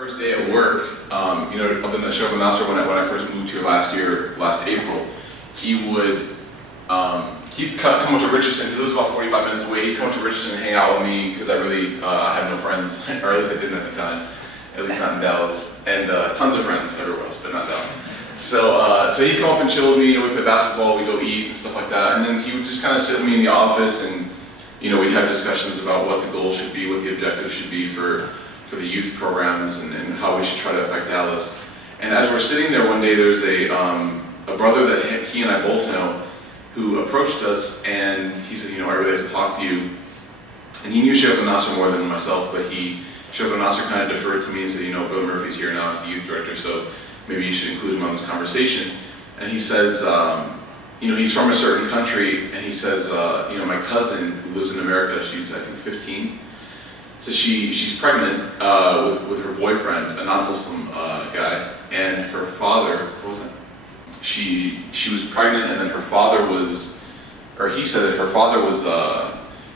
First day at work, you know, up in the Sheikh Nasser when I first moved here last April, he'd come up to Richardson. He lives about 45 minutes away. He'd come up to Richardson and hang out with me because I had no friends, or at least I didn't at the time, at least not in Dallas, and tons of friends everywhere else, but not Dallas. So he'd come up and chill with me. You know, we play basketball, we go eat and stuff like that, and then he would just kind of sit with me in the office, and you know, we'd have discussions about what the goal should be, what the objective should be for the youth programs, and how we should try to affect Dallas. And as we're sitting there one day, there's a brother that he and I both know who approached us, and he said, you know, I really like to talk to you. And he knew Sheikh Nasser more than myself, but Sheikh Nasser kind of deferred to me and said, you know, Bill Murphy's here now as the youth director, so maybe you should include him on this conversation. And he says, you know, he's from a certain country, and he says, you know, my cousin who lives in America, she's I think 15, so she's pregnant with her boyfriend, a non-Muslim guy, and her father, what was it? She was pregnant, and then her father was, or he said that her father was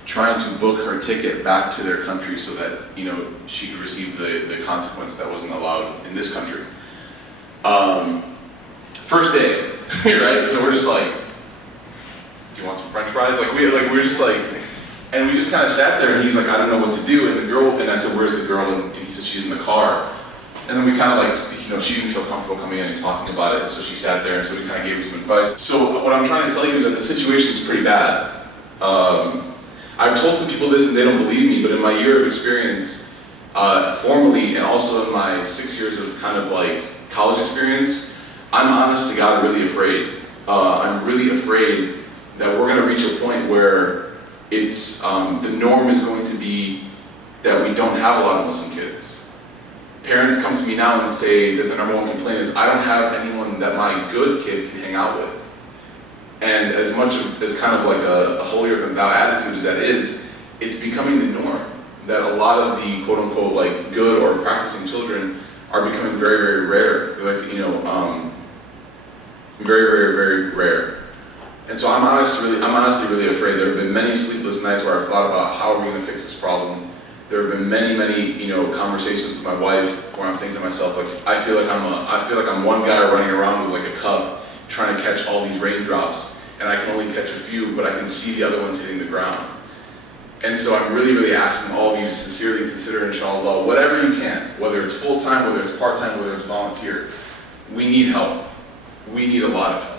trying to book her ticket back to their country so that, you know, she could receive the consequence that wasn't allowed in this country. First day, right? So we're just like, do you want some French fries? We're just like, and we just kind of sat there, and he's like, I don't know what to do. And I said, where's the girl? And he said, she's in the car. And then we kind of like, you know, she didn't feel comfortable coming in and talking about it, so she sat there, and so we kind of gave her some advice. So what I'm trying to tell you is that the situation is pretty bad. I've told some people this and they don't believe me, but in my year of experience, formally, and also in my 6 years of kind of like college experience, I'm honest to God really afraid. I'm really afraid that we're going to reach a point where it's, the norm is going to be that we don't have a lot of Muslim kids. Parents come to me now and say that the number one complaint is, I don't have anyone that my good kid can hang out with. And as much as kind of like a holier than thou attitude as that is, it's becoming the norm. That a lot of the quote unquote like good or practicing children are becoming very, very rare. They're like, you know, very, very, very rare. And so I'm honestly really afraid. There have been many sleepless nights where I've thought about how are we going to fix this problem. There have been many, many, you know, conversations with my wife where I'm thinking to myself, like, I feel like I'm one guy running around with like a cup trying to catch all these raindrops, and I can only catch a few, but I can see the other ones hitting the ground. And so I'm really, really asking all of you to sincerely consider, inshallah, whatever you can, whether it's full-time, whether it's part-time, whether it's volunteer. We need help. We need a lot of help.